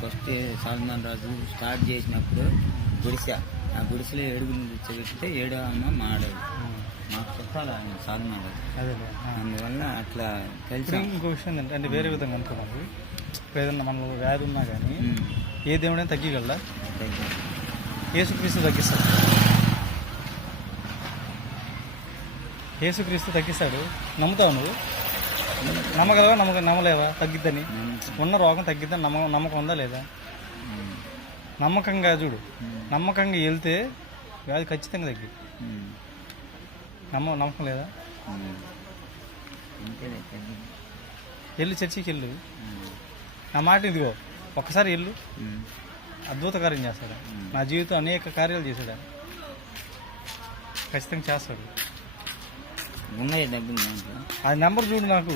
First Salman రాజు start చేసినప్పుడు గుడిసె, ఆ గుడిసెలో 7 కూర్చోబెడితే 7వ అమ్మ మాడదు. మాకు చెప్పాలి ఆయన సల్మాన్ రాజు. అందువల్ల అట్లా తెలిసి. ఇంకో విషయం ఏంటంటే, అంటే వేరే విధంగా అనుకున్నాను, ఇప్పుడు ఏదన్నా మనలో వ్యాధి ఉన్నా కానీ ఏ దేవుడైనా తగ్గగలరా? యేసుక్రీస్తు తగ్గిస్తాడు. యేసుక్రీస్తు తగ్గిస్తాడు. నమ్ముతావు నువ్వు? నమ్మగలవా? నమ్మలేవా తగ్గిద్దని? ఉన్న రోగం తగ్గిద్దని నమ్మకం ఉందా లేదా? నమ్మకంగా చూడు, నమ్మకంగా వెళ్తే వ్యాధి ఖచ్చితంగా తగ్గి. నమ్మకం లేదా? వెళ్ళు, చర్చికి వెళ్ళు. నా మాట ఇదిగో, ఒక్కసారి వెళ్ళు, అద్భుత కార్యం చేస్తాడు. నా జీవితం అనేక కార్యాలు చేశాడు, ఖచ్చితంగా చేస్తాడు. ఉన్నాయి డబ్బులు, అది నెంబర్ చూడు నాకు.